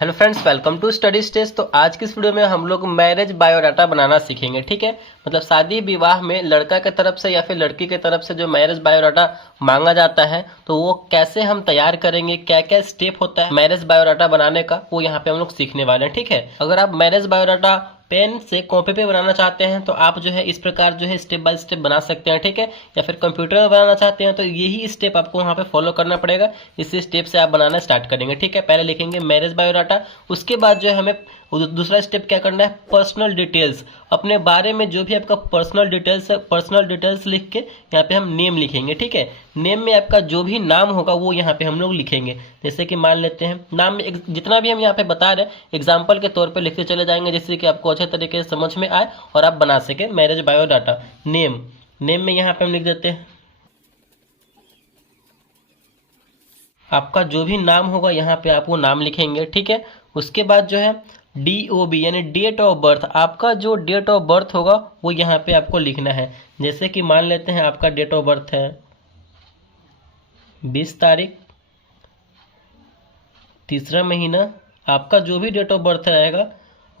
Hello friends, welcome to study stage. तो आज की इस वीडियो में हम लोग मैरिज बायोडाटा बनाना सीखेंगे। ठीक है, मतलब शादी विवाह में लड़का की तरफ से या फिर लड़की की तरफ से जो मैरिज बायोडाटा मांगा जाता है तो वो कैसे हम तैयार करेंगे, क्या क्या स्टेप होता है मैरिज बायोडाटा बनाने का, वो यहाँ पे हम लोग सीखने वाले हैं। ठीक है, अगर आप मैरिज बायोडाटा पेन से कॉपी पे बनाना चाहते हैं तो आप जो है इस प्रकार जो है स्टेप बाय स्टेप बना सकते हैं। ठीक है, या फिर कंप्यूटर में बनाना चाहते हैं तो यही स्टेप आपको वहाँ पे फॉलो करना पड़ेगा। इसी स्टेप से आप बनाना स्टार्ट करेंगे। ठीक है, पहले लिखेंगे मैरिज बायोडाटा, उसके बाद जो है हमें दूसरा स्टेप क्या करना है, पर्सनल डिटेल्स, अपने बारे में जो भी आपका पर्सनल डिटेल्स है, पर्सनल डिटेल्स लिख के यहाँ पे हम नेम लिखेंगे। ठीक है, नेम में आपका जो भी नाम होगा वो यहाँ पे हम लोग लिखेंगे। जैसे कि मान लेते हैं नाम में जितना भी हम यहाँ पे बता रहे हैं एग्जाम्पल के तौर पे लिखते चले जाएंगे, जिससे कि आपको अच्छे तरीके से समझ में आए और आप बना सके मैरिज बायोडाटा। नेम में यहाँ पे हम लिख देते हैं आपका जो भी नाम होगा, यहाँ पे आप वो नाम लिखेंगे। ठीक है, उसके बाद जो है DOB यानी डेट ऑफ बर्थ, आपका जो डेट ऑफ बर्थ होगा वो यहाँ पे आपको लिखना है। जैसे कि मान लेते हैं आपका डेट ऑफ बर्थ है 20 तारीख, तीसरा महीना, आपका जो भी डेट ऑफ बर्थ रहेगा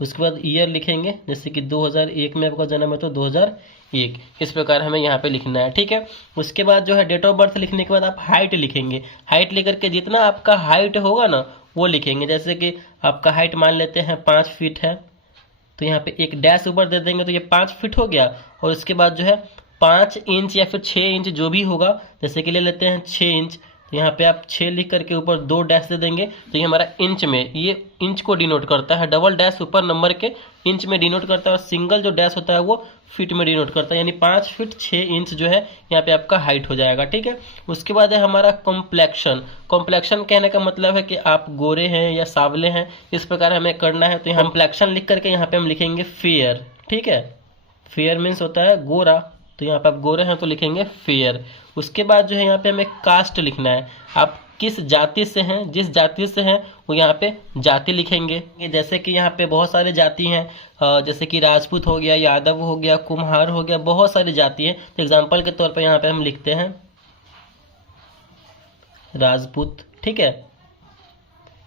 उसके बाद ईयर लिखेंगे। जैसे कि 2001 में आपका जन्म है तो 2001, इस प्रकार हमें यहाँ पे लिखना है। ठीक है, उसके बाद जो है डेट ऑफ बर्थ लिखने के बाद आप हाइट लिखेंगे। हाइट लिख करके जितना आपका हाइट होगा ना वो लिखेंगे। जैसे कि आपका हाइट मान लेते हैं 5 फीट है तो यहाँ पे एक डैश ऊपर दे देंगे तो ये 5 फीट हो गया। और उसके बाद जो है 5 इंच या फिर 6 इंच जो भी होगा, जैसे कि ले लेते हैं 6 इंच, तो यहाँ पे आप 6 लिख करके ऊपर 2 डैश दे देंगे तो ये हमारा इंच में, ये इंच को डिनोट करता है। डबल डैश ऊपर नंबर के इंच में डिनोट करता है और सिंगल जो डैश होता है वो फीट में डिनोट करता है, यानी 5 फीट 6 इंच जो है यहाँ पे आपका हाइट हो जाएगा। ठीक है, उसके बाद है हमारा कॉम्प्लेक्शन। कॉम्प्लेक्शन कहने का मतलब है कि आप गोरे हैं या सावले हैं, इस प्रकार हमें करना है। तो कॉम्प्लेक्शन लिख करके यहाँ पे हम लिखेंगे फेयर। ठीक है, फेयर मीन्स होता है गोरा, तो यहाँ पे आप गोरे हैं तो लिखेंगे फेयर। उसके बाद जो है यहाँ पे हमें कास्ट लिखना है, आप किस जाति से हैं, जिस जाति से हैं वो यहाँ पे जाति लिखेंगे। जैसे कि यहाँ पे बहुत सारे जाति हैं, जैसे कि राजपूत हो गया, यादव हो गया, कुम्हार हो गया, बहुत सारी जाति है। तो एग्जाम्पल के तौर पे यहाँ पे हम लिखते हैं राजपूत। ठीक है,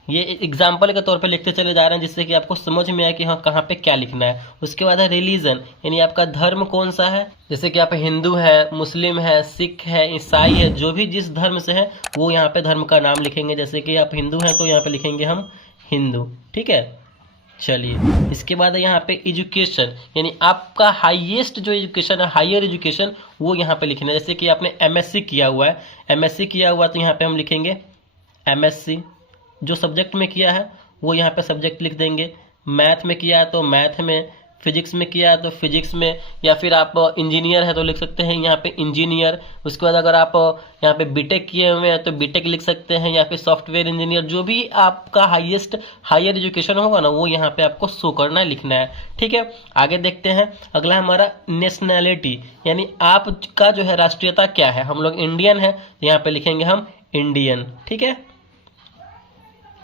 ये एग्जाम्पल के तौर पे लिखते चले जा रहे हैं जिससे कि आपको समझ में आए कि हाँ कहाँ पे क्या लिखना है। उसके बाद है रिलीजन, यानी आपका धर्म कौन सा है। जैसे कि आप हिंदू है, मुस्लिम है, सिख है, ईसाई है, जो भी जिस धर्म से है वो यहाँ पे धर्म का नाम लिखेंगे। जैसे कि आप हिंदू हैं तो यहाँ पे लिखेंगे हम हिंदू। ठीक है, चलिए इसके बाद है यहाँ पे एजुकेशन, यानी आपका हाईएस्ट जो एजुकेशन है, हायर एजुकेशन, वो यहाँ पे लिखना है। जैसे कि आपने MSc किया हुआ है, MSc किया हुआ तो यहाँ पे हम लिखेंगे MSc। जो सब्जेक्ट में किया है वो यहाँ पे सब्जेक्ट लिख देंगे। मैथ में किया है तो मैथ में, फिजिक्स में किया है तो फिजिक्स में, या फिर आप इंजीनियर है तो लिख सकते हैं यहाँ पे इंजीनियर। उसके बाद अगर आप यहाँ पे बीटेक किए हुए हैं तो बीटेक लिख सकते हैं, या फिर सॉफ्टवेयर इंजीनियर, जो भी आपका हाईएस्ट हायर एजुकेशन होगा ना वो यहाँ पे आपको शो करना है, लिखना है। ठीक है, आगे देखते हैं। अगला हमारा नेशनैलिटी, यानी आपका जो है राष्ट्रीयता क्या है। हम लोग इंडियन है तो यहाँ पे लिखेंगे हम इंडियन। ठीक है,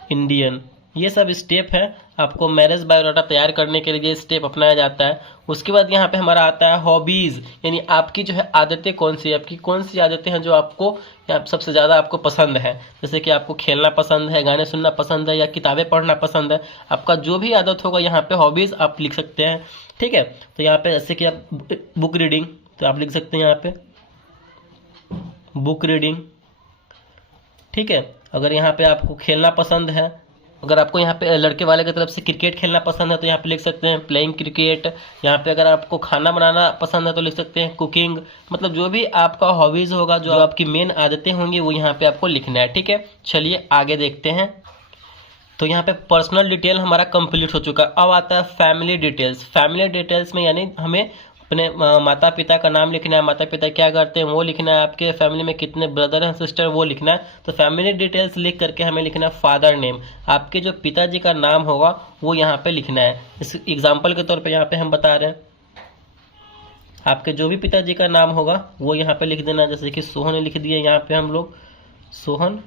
इंडियन। ये सब स्टेप है, आपको मैरिज बायोडाटा तैयार करने के लिए ये स्टेप अपनाया जाता है। उसके बाद यहाँ पे हमारा आता है हॉबीज, यानी आपकी जो है आदतें कौन सी है, आपकी कौन सी आदतें हैं जो आपको सबसे ज़्यादा आपको पसंद है। जैसे कि आपको खेलना पसंद है, गाने सुनना पसंद है, या किताबें पढ़ना पसंद है, आपका जो भी आदत होगा यहाँ पे हॉबीज आप लिख सकते हैं। ठीक है, तो यहाँ पे जैसे कि आप बुक रीडिंग, तो आप लिख सकते हैं यहाँ पे बुक रीडिंग। ठीक है, अगर यहाँ पे आपको खेलना पसंद है, अगर आपको यहाँ पे लड़के वाले की तरफ से क्रिकेट खेलना पसंद है तो यहाँ पे लिख सकते हैं प्लेइंग क्रिकेट। यहाँ पे अगर आपको खाना बनाना पसंद है तो लिख सकते हैं कुकिंग। मतलब जो भी आपका हॉबीज होगा, जो आपकी मेन आदतें होंगी वो यहाँ पे आपको लिखना है। ठीक है, चलिए आगे देखते हैं। तो यहाँ पे पर्सनल डिटेल हमारा कंप्लीट हो चुका है। अब आता है फैमिली डिटेल्स। फैमिली डिटेल्स में यानी हमें अपने माता पिता का नाम लिखना है, माता पिता क्या करते हैं वो लिखना है, आपके फैमिली में कितने ब्रदर हैं सिस्टर वो लिखना है। तो फैमिली डिटेल्स लिख करके हमें लिखना है फादर नेम, आपके जो पिताजी का नाम होगा वो यहाँ पे लिखना है। इस एग्जाम्पल के तौर पे यहाँ पे हम बता रहे हैं, आपके जो भी पिताजी का नाम होगा वो यहाँ पे लिख देना। जैसे कि सोहन लिख दिए यहाँ पे हम लोग, सोहन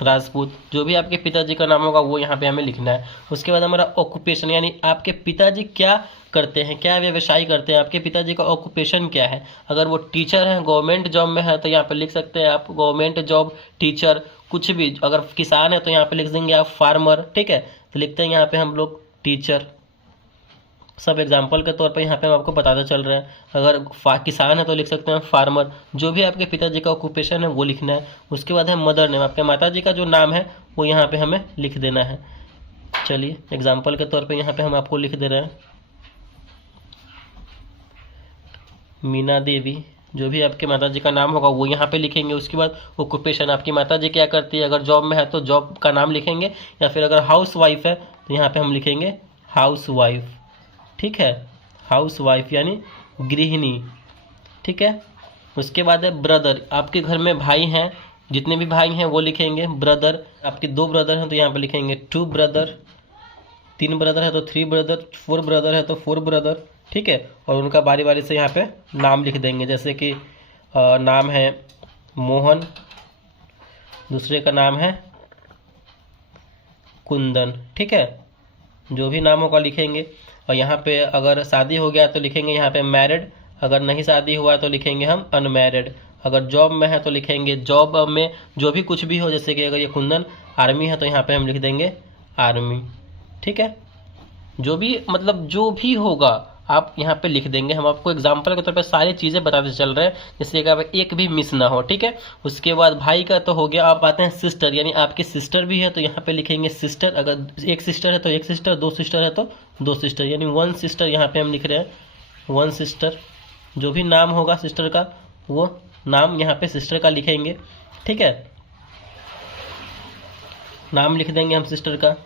राजपूत, जो भी आपके पिताजी का नाम होगा वो यहाँ पे हमें लिखना है। उसके बाद हमारा ऑक्यूपेशन, यानी आपके पिताजी क्या करते हैं, क्या व्यवसाय करते हैं, आपके पिताजी का ऑक्यूपेशन क्या है। अगर वो टीचर हैं, गवर्नमेंट जॉब में है तो यहाँ पे लिख सकते हैं आप गवर्नमेंट जॉब टीचर। कुछ भी, अगर किसान है तो यहाँ पे लिख देंगे आप फार्मर, ठीक है। तो लिखते हैं यहाँ पे हम लोग टीचर। सब एग्जाम्पल के तौर पे यहाँ पे हम आपको बताते चल रहे हैं। अगर किसान है तो लिख सकते हैं फार्मर। जो भी आपके पिताजी का ऑक्यूपेशन है वो लिखना है। उसके बाद है मदर नेम, आपके माताजी का जो नाम है वो यहाँ पे हमें लिख देना है। चलिए एग्जाम्पल के तौर पे यहाँ पे हम आपको लिख दे रहे हैं मीना देवी। जो भी आपके माताजी का नाम होगा वो यहाँ पे लिखेंगे। उसके बाद ऑक्यूपेशन, आपकी माताजी क्या करती है, अगर जॉब में है तो जॉब का नाम लिखेंगे, या फिर अगर हाउस वाइफ है तो यहाँ पे हम लिखेंगे हाउस वाइफ, ठीक है। हाउस वाइफ यानी गृहिणी, ठीक है। उसके बाद है ब्रदर, आपके घर में भाई हैं, जितने भी भाई हैं वो लिखेंगे ब्रदर। आपके 2 ब्रदर हैं तो यहाँ पे लिखेंगे 2 ब्रदर, 3 ब्रदर है तो 3 ब्रदर, 4 ब्रदर है तो 4 ब्रदर, ठीक है। और उनका बारी बारी से यहाँ पे नाम लिख देंगे। जैसे कि नाम है मोहन, दूसरे का नाम है कुंदन, ठीक है। जो भी नाम होगा लिखेंगे। और यहाँ पे अगर शादी हो गया तो लिखेंगे यहाँ पे मैरिड, अगर नहीं शादी हुआ तो लिखेंगे हम अनमैरिड। अगर जॉब में है तो लिखेंगे जॉब में जो भी कुछ भी हो, जैसे कि अगर ये कुंदन आर्मी है तो यहाँ पे हम लिख देंगे आर्मी, ठीक है। जो भी मतलब जो भी होगा आप यहाँ पे लिख देंगे। हम आपको एग्जाम्पल के तौर पे सारी चीज़ें बताते चल रहे हैं, जिससे कि आप एक भी मिस ना हो, ठीक है। उसके बाद भाई का तो हो गया। आप आते हैं सिस्टर, यानी आपकी सिस्टर भी है तो यहाँ पे लिखेंगे सिस्टर। अगर एक सिस्टर है तो एक सिस्टर, 2 सिस्टर है तो 2 सिस्टर, यानी 1 सिस्टर यहाँ पे हम लिख रहे हैं 1 सिस्टर। जो भी नाम होगा सिस्टर का वो नाम यहाँ पे सिस्टर का लिखेंगे, ठीक है। नाम लिख देंगे हम सिस्टर का।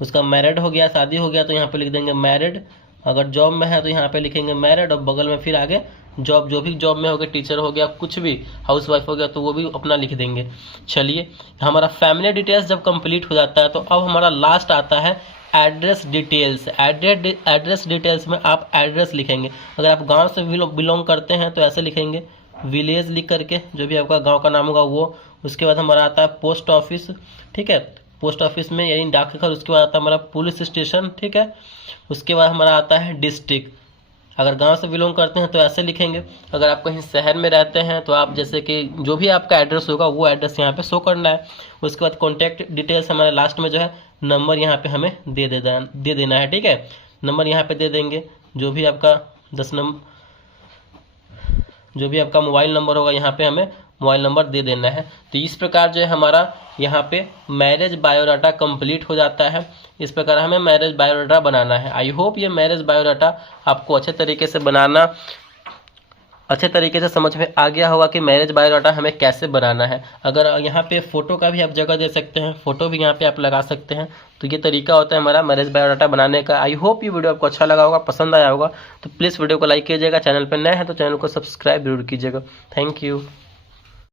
उसका मैरिड हो गया, शादी हो गया तो यहाँ पे लिख देंगे मैरिड। अगर जॉब में है तो यहाँ पे लिखेंगे मैरिड, और बगल में फिर आगे जॉब, जो भी जॉब में हो गया, टीचर हो गया, कुछ भी हाउस वाइफ हो गया तो वो भी अपना लिख देंगे। चलिए हमारा फैमिली डिटेल्स जब कंप्लीट हो जाता है तो अब हमारा लास्ट आता है एड्रेस डिटेल्स। एड्रेस डिटेल्स में आप एड्रेस लिखेंगे। अगर आप गाँव से बिलोंग करते हैं तो ऐसे लिखेंगे विलेज लिख करके, जो भी आपका गाँव का नाम होगा वो। उसके बाद हमारा आता है पोस्ट ऑफिस, ठीक है। पोस्ट ऑफिस में यानी डाकघर। उसके बाद आता है हमारा पुलिस स्टेशन, ठीक है। उसके बाद हमारा आता है डिस्ट्रिक्ट। अगर गांव से बिलोंग करते हैं तो ऐसे लिखेंगे। अगर आप कहीं शहर में रहते हैं तो आप जैसे कि जो भी आपका एड्रेस होगा वो एड्रेस यहाँ पे शो करना है। उसके बाद कॉन्टैक्ट डिटेल्स हमारे लास्ट में जो है नंबर यहाँ पे हमें दे देना है, ठीक है। नंबर यहाँ पे दे देंगे। जो भी आपका मोबाइल नंबर होगा यहाँ पे हमें मोबाइल नंबर दे देना है। तो इस प्रकार जो है हमारा यहाँ पे मैरिज बायोडाटा कंप्लीट हो जाता है। इस प्रकार हमें मैरिज बायोडाटा बनाना है। आई होप ये मैरिज बायोडाटा आपको अच्छे तरीके से समझ में आ गया होगा कि मैरिज बायोडाटा हमें कैसे बनाना है। अगर यहाँ पे फ़ोटो का भी आप जगह दे सकते हैं, फ़ोटो भी यहाँ पे आप लगा सकते हैं। तो ये तरीका होता है हमारा मैरिज बायोडाटा बनाने का। आई होप ये वीडियो आपको अच्छा लगा होगा, पसंद आया होगा। तो प्लीज़ वीडियो को लाइक कीजिएगा, चैनल पर नए हैं तो चैनल को सब्सक्राइब जरूर कीजिएगा। Thank you.